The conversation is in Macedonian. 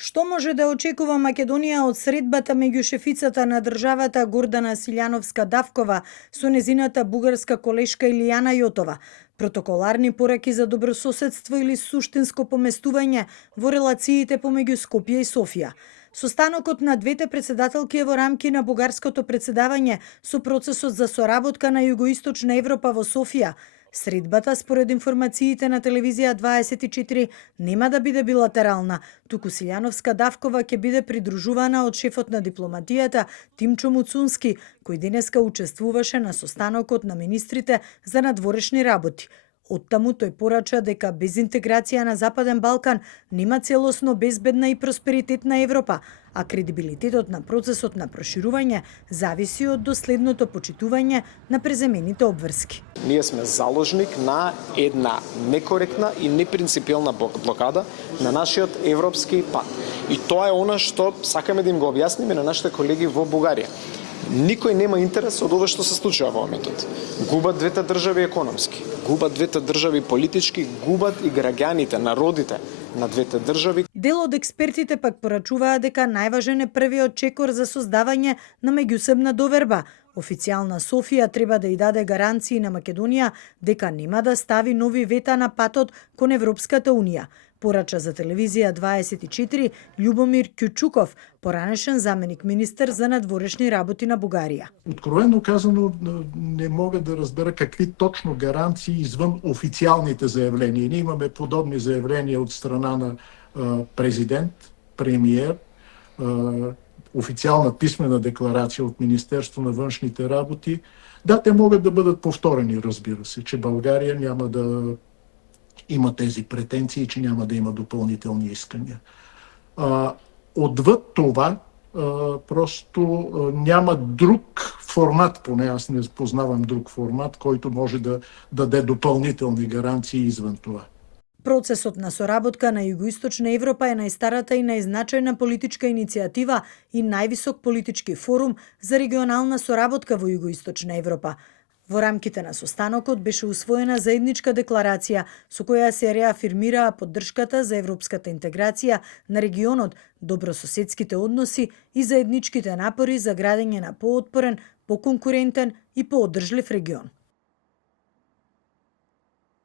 Што може да очекува Македонија од средбата меѓу шефицата на државата Гордана Силјановска-Давкова со незината бугарска колешка Илијана Јотова? Протоколарни пораки за добрососедство или суштинско поместување во релациите помеѓу Скопје и Софија? Состанокот на двете председателки е во рамки на бугарското председавање со процесот за соработка на Југоисточна Европа во Софија. Средбата, според информациите на телевизија 24, нема да биде билатерална, туку Силјановска-Давкова ќе биде придружувана од шефот на дипломатијата Тимчо Муцунски, кој денеска учествуваше на состанокот на министрите за надворешни работи. Оттаму тој порача дека без интеграција на Западен Балкан нема целосно безбедна и просперитетна Европа, а кредибилитетот на процесот на проширување зависи од доследното почитување на преземените обврски. Ние сме заложник на една некоректна и непринципиелна блокада на нашиот европски пат. И тоа е она што сакаме да им го објасниме на нашите колеги во Бугарија. Никој нема интерес од ова што се случува во моментот. Губат двете држави економски, губат двете држави политички, губат и граѓаните, народите на двете држави. Дел од експертите пак порачуваат дека најважен е првиот чекор за создавање на меѓусебна доверба. Официјална Софија треба да ја даде гаранции на Македонија дека нема да стави нови вета на патот кон Европската Унија, порача за телевизија 24 Љубомир Кјучуков, поранешен заменик министер за надворешни работи на Бугарија. Откровено казано, не мога да разбера какви точно гаранции извън официјалните заявления. Ние имаме подобни заявления од страна на президент, премиер, официјална писмена декларација од Министерство на външните работи. Да, те могат да бъдат повторени, разбира се, че България няма да има тези претенции, че няма да има допълнителни искания. Отвъд това, просто няма друг формат, поне аз не познавам друг формат, който може да даде допълнителни гаранции извън това. Процесот на соработка на Југоисточна Европа е најстарата и најзначајна политичка иницијатива и највисок политички форум за регионална соработка во Југоисточна Европа. Во рамките на состанокот беше усвоена заедничка декларација со која се реафирмираа поддршката за европската интеграција на регионот, добрососедските односи и заедничките напори за градење на поотпорен, поконкурентен и поодржлив регион.